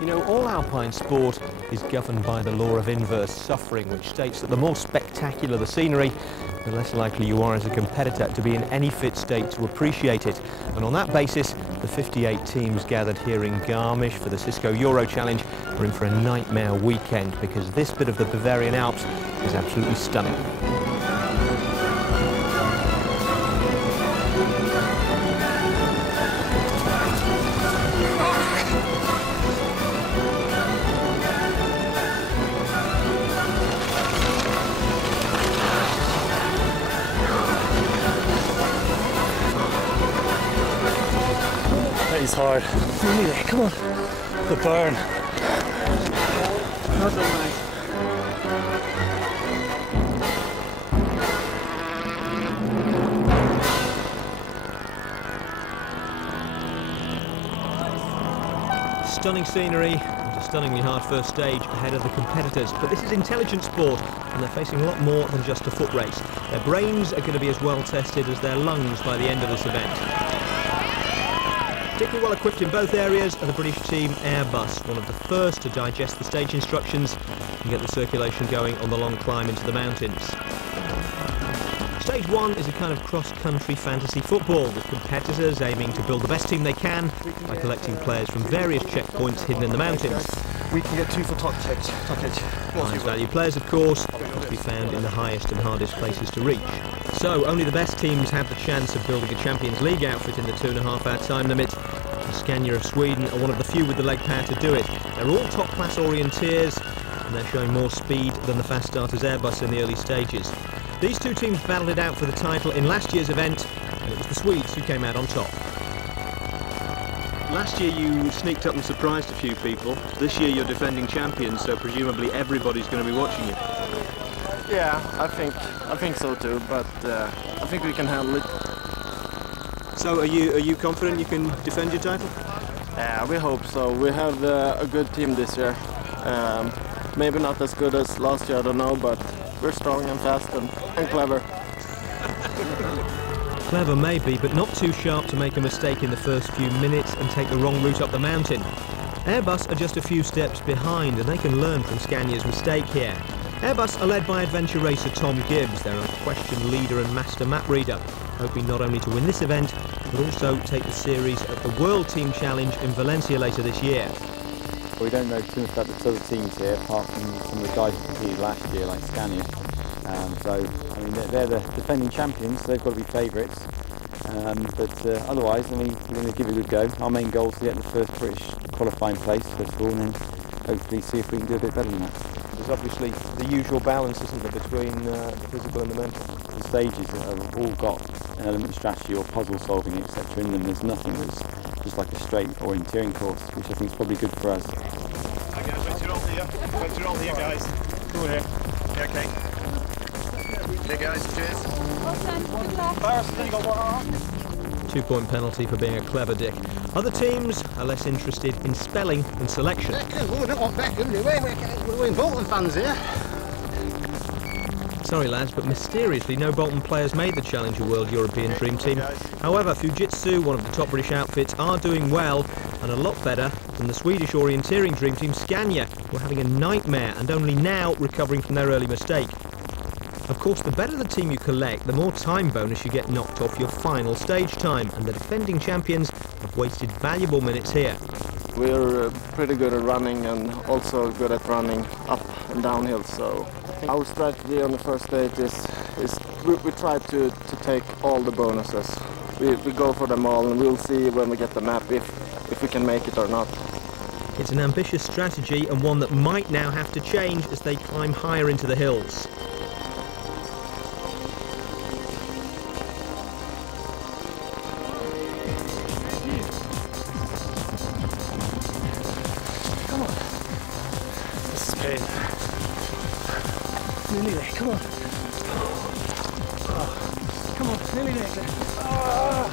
You know, all alpine sport is governed by the law of inverse suffering, which states that the more spectacular the scenery, the less likely you are as a competitor to be in any fit state to appreciate it. And on that basis, the 58 teams gathered here in Garmisch for the Cisco Euro Challenge are in for a nightmare weekend, because this bit of the Bavarian Alps is absolutely stunning. It's hard. Really, come on. The burn. Well done, mate. Stunning scenery and a stunningly hard first stage ahead of the competitors. But this is intelligent sport, and they're facing a lot more than just a foot race. Their brains are going to be as well tested as their lungs by the end of this event. Particularly well equipped in both areas are the British team Airbus, one of the first to digest the stage instructions and get the circulation going on the long climb into the mountains. Stage 1 is a kind of cross-country fantasy football, with competitors aiming to build the best team they can by collecting players from various checkpoints hidden in the mountains. We can get 2 for top edge. Highest value players, of course, must be found in the highest and hardest places to reach. So only the best teams have the chance of building a Champions League outfit in the 2.5-hour time limit. The Scania of Sweden are one of the few with the leg power to do it. They're all top-class orienteers, and they're showing more speed than the fast starters Airbus in the early stages. These two teams battled it out for the title in last year's event, and it was the Swedes who came out on top. Last year you sneaked up and surprised a few people. This year you're defending champions, so presumably everybody's going to be watching you. Yeah, I think so too, but I think we can handle it. So are you confident you can defend your title? Yeah, we hope so. We have a good team this year. Maybe not as good as last year, I don't know, but we're strong and fast and clever. Clever maybe, but not too sharp to make a mistake in the first few minutes and take the wrong route up the mountain. Airbus are just a few steps behind, and they can learn from Scania's mistake here. Airbus are led by adventure racer Tom Gibbs, their unquestioned leader and master map reader, hoping not only to win this event, but also take the series at the World Team Challenge in Valencia later this year. We don't know too much about the other teams here, apart from some of the guys who competed last year, like Scania. So, I mean, they're the defending champions, so they've got to be favourites. But otherwise, I mean, we're going to give it a good go. Our main goal is to get the first British qualifying place, first of all, and then hopefully see if we can do a bit better than that. There's obviously the usual balance, isn't there, between the physical and the mental. The stages have all got an element of strategy or puzzle solving, etc. in them. There's nothing that's just like a straight orienteering course, which I think is probably good for us. Okay, when's your roll here, guys? Come on here. Yeah, okay. Okay, guys, cheers. First, then you got 1 half. 2-point penalty for being a clever dick. Other teams are less interested in spelling and selection. We don't want Beckham, do we? We're Bolton fans here. Sorry lads, but mysteriously no Bolton players made the Challenger World European Dream Team. However, Fujitsu, one of the top British outfits, are doing well, and a lot better than the Swedish orienteering Dream Team Scania, who are having a nightmare and only now recovering from their early mistake. Of course, the better the team you collect, the more time bonus you get knocked off your final stage time, and the defending champions have wasted valuable minutes here. We're pretty good at running and also good at running up and downhill, so our strategy on the first stage is we try to take all the bonuses. We go for them all, and we'll see when we get the map if we can make it or not. It's an ambitious strategy, and one that might now have to change as they climb higher into the hills. Come on. This is pain. Nearly there, come on. Oh. Come on, nearly there. Oh.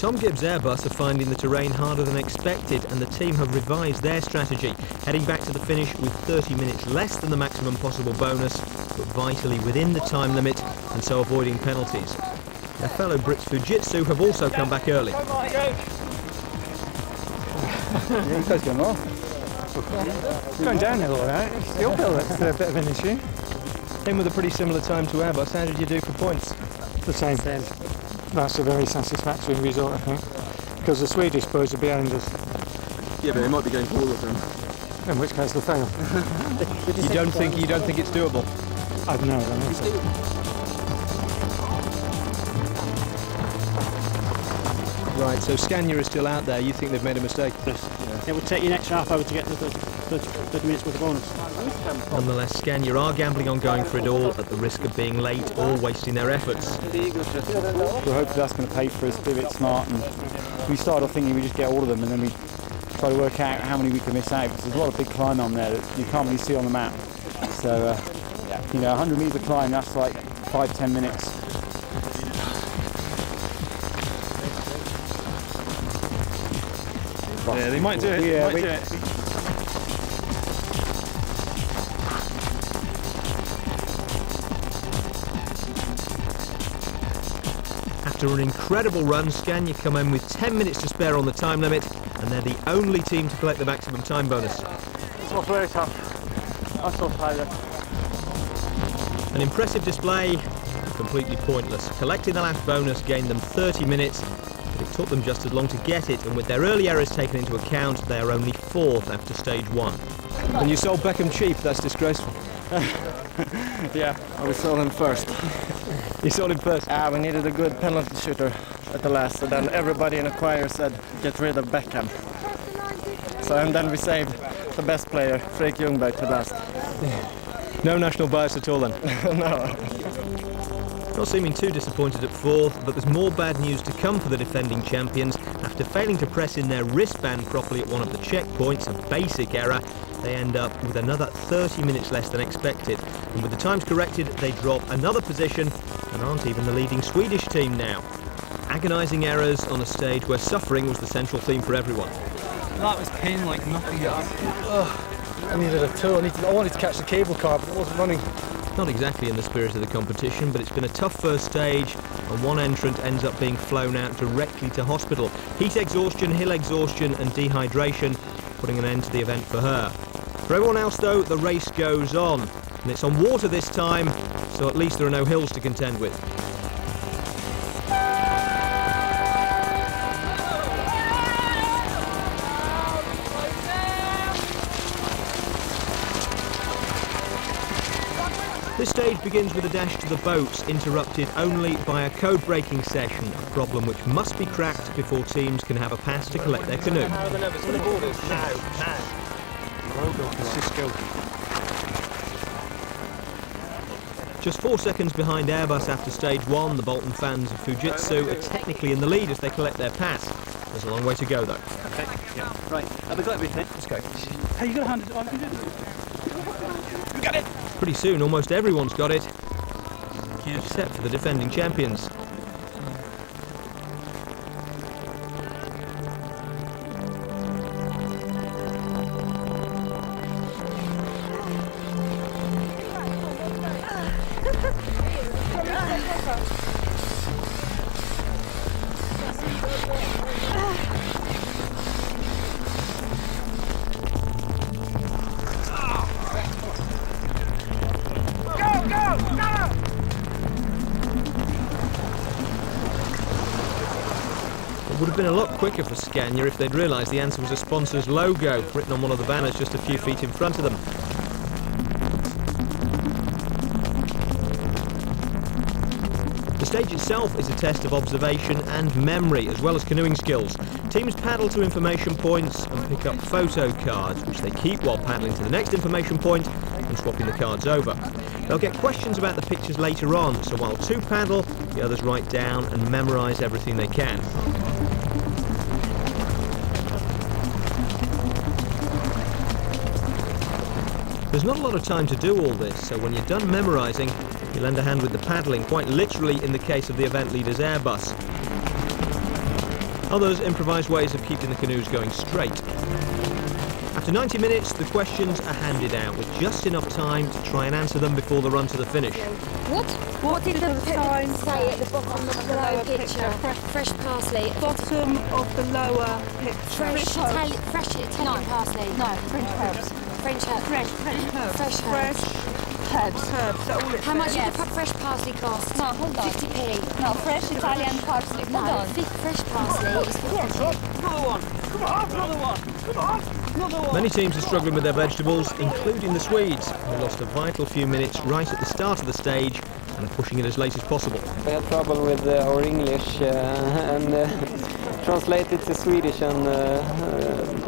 Tom Gibbs' Airbus are finding the terrain harder than expected, and the team have revised their strategy, heading back to the finish with 30 minutes less than the maximum possible bonus, but vitally within the time limit, and so avoiding penalties. Their fellow Brits Fujitsu have also come back early. Going downhill all right. It's the uphill that's a bit of an issue. In with a pretty similar time to Airbus, how did you do for points? The same. That's a very satisfactory result, I think, because the Swedish boys are behind us. Yeah, but they might be going for all of them. In which case they'll fail. You don't think it's doable? I've no idea. Right, so Scania is still out there. You think they've made a mistake? Yes. It would take you an extra half hour to get the 30 minutes with the bonus. Nonetheless, Scania are gambling on going for it all at the risk of being late or wasting their efforts. We're hopefully that's going to pay for us, be a bit smart, and we started off thinking we just get all of them, and then we try to work out how many we can miss out, because there's a lot of big climb on there that you can't really see on the map. So, you know, 100 metre climb, that's like 5-10 minutes. Yeah, they might do it. Yeah, might do it. After an incredible run, Scania come in with 10 minutes to spare on the time limit, and they're the only team to collect the maximum time bonus. It was very tough. I'm so tired. An impressive display, completely pointless. Collecting the last bonus gained them 30 minutes, but it took them just as long to get it, and with their early errors taken into account, they are only 4th after stage 1. And you sold Beckham cheap, that's disgraceful. Yeah, we sold him first. You sold him first? We needed a good penalty shooter at the last, and then everybody in the choir said, get rid of Beckham. So, and then we saved the best player, Fredrik Ljungberg, to last. No national bias at all then? No. Not seeming too disappointed at 4th, but there's more bad news to come for the defending champions. After failing to press in their wristband properly at one of the checkpoints, a basic error, they end up with another 30 minutes less than expected. And with the times corrected, they drop another position and aren't even the leading Swedish team now. Agonising errors on a stage where suffering was the central theme for everyone. That was pain like nothing else. I needed a tool. I wanted to catch the cable car, but it wasn't running. Not exactly in the spirit of the competition, but it's been a tough first stage, and one entrant ends up being flown out directly to hospital. Heat exhaustion, hill exhaustion and dehydration, putting an end to the event for her. For everyone else though, the race goes on, and it's on water this time, so at least there are no hills to contend with. This stage begins with a dash to the boats, interrupted only by a code-breaking session, a problem which must be cracked before teams can have a pass to collect their canoe. Cisco. Just 4 seconds behind Airbus after stage 1, the Bolton fans of Fujitsu are technically in the lead as they collect their pass. There's a long way to go though. Okay, yeah. Right, have we got everything? Let's go. How you got to hand it on? We got it! Pretty soon, almost everyone's got it, except for the defending champions. Would have been a lot quicker for Scania if they'd realised the answer was a sponsor's logo written on one of the banners just a few feet in front of them. The stage itself is a test of observation and memory, as well as canoeing skills. Teams paddle to information points and pick up photo cards, which they keep while paddling to the next information point and swapping the cards over. They'll get questions about the pictures later on, so while 2 paddle, the others write down and memorise everything they can. There's not a lot of time to do all this, so when you're done memorising, you lend a hand with the paddling, quite literally in the case of the event leader's Airbus. Others improvise ways of keeping the canoes going straight. After 90 minutes, the questions are handed out with just enough time to try and answer them before the run to the finish. What did the sign say at the bottom of the lower picture? Fresh parsley. Bottom of the lower picture. Fresh Italian parsley. No, French herbs. French herbs. French herbs. Fresh herbs. Herbs. How much did the fresh parsley cost? No, hold on. 50p. No, fresh Italian parsley. Hold on. Fresh parsley is 50p. Another one. Come on, another one. Come on. Another one. Many teams are struggling with their vegetables, including the Swedes, who lost a vital few minutes right at the start of the stage and are pushing it as late as possible. We had trouble with our English and translated to Swedish and...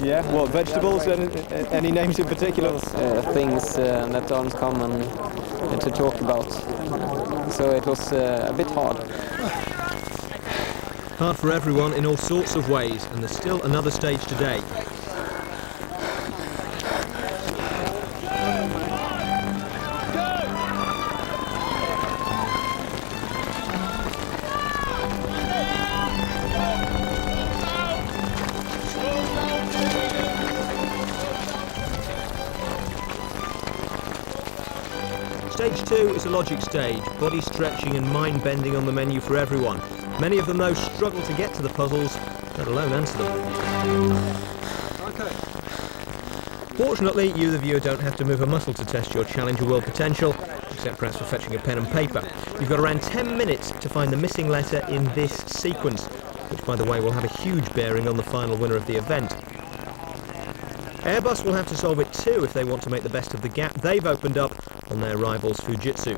yeah, what, vegetables and any names in particular? Things that aren't common to talk about. So it was a bit hard. Hard for everyone in all sorts of ways, and there's still another stage today. Stage 2 is a logic stage, body stretching and mind bending on the menu for everyone. Many of them, though, struggle to get to the puzzles, let alone answer them. Fortunately, you, the viewer, don't have to move a muscle to test your Challenger World potential, except perhaps for fetching a pen and paper. You've got around 10 minutes to find the missing letter in this sequence, which, by the way, will have a huge bearing on the final winner of the event. Airbus will have to solve it too if they want to make the best of the gap they've opened up on their rivals Fujitsu.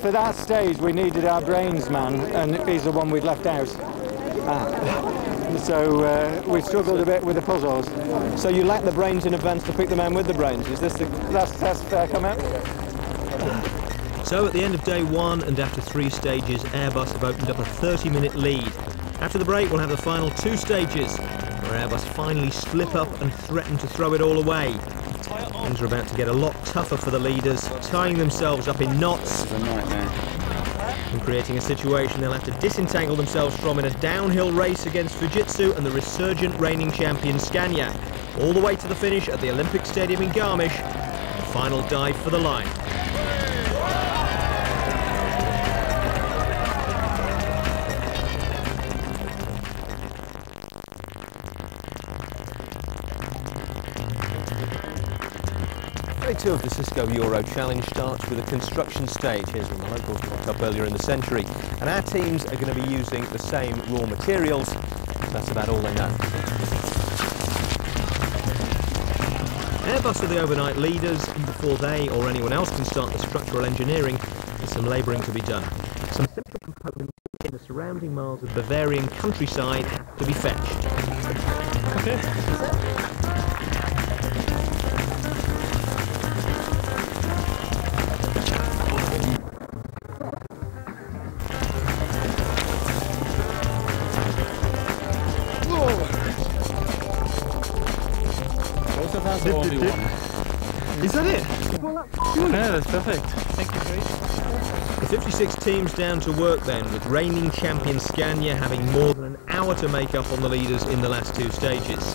For that stage, we needed our brains man, and he's the one we've left out. So we struggled a bit with the puzzles. So you lack the brains in advance to pick the man with the brains. Is this that's fair comment? So at the end of day 1 and after 3 stages, Airbus have opened up a 30-minute lead. After the break, we'll have the final 2 stages, where Airbus finally slip up and threaten to throw it all away. Things are about to get a lot tougher for the leaders, tying themselves up in knots and creating a situation they'll have to disentangle themselves from in a downhill race against Fujitsu and the resurgent reigning champion Scania, all the way to the finish at the Olympic Stadium in Garmisch, the final dive for the line. Day 2 of the Cisco Euro Challenge starts with a construction stage. Here's when the locals picked up earlier in the century. And our teams are going to be using the same raw materials. That's about all they know. Airbus are the overnight leaders, and before they or anyone else can start the structural engineering, there's some labouring to be done. Some simple components in the surrounding miles of Bavarian countryside to be fetched. Okay. Is that it? Yeah, that's perfect. Thank you, Grace. The 56 teams down to work then, with reigning champion Scania having more than an hour to make up on the leaders in the last 2 stages.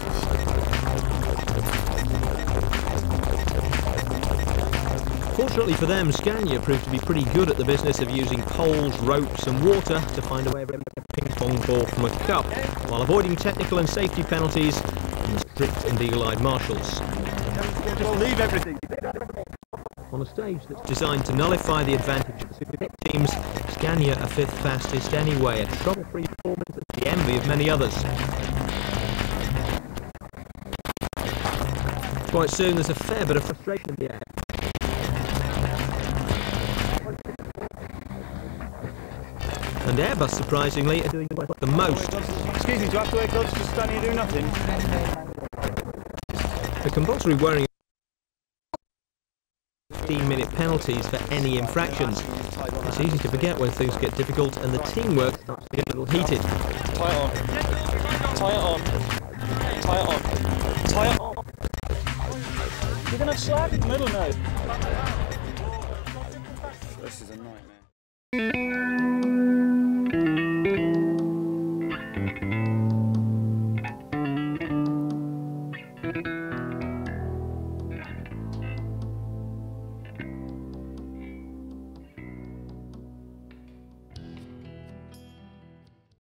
Fortunately for them, Scania proved to be pretty good at the business of using poles, ropes and water to find a way of getting a ping-pong ball from a cup, while avoiding technical and safety penalties from the strict and eagle-eyed marshals. Just leave everything. On a stage that's designed to nullify the advantage of the Super teams, Scania are 5th fastest anyway, a trouble-free performance that's the envy of many others. Quite soon there's a fair bit of frustration in the air. And Airbus, surprisingly, are doing the most. Excuse me, do I have to wear gloves to stand here and do nothing? The compulsory wearing 15-minute penalties for any infractions. It's easy to forget when things get difficult and the teamwork starts to get a little heated. Tie it on. Tie it on. Tie it on. Tie it on. You're going to have slack in the middle now. This is a nightmare.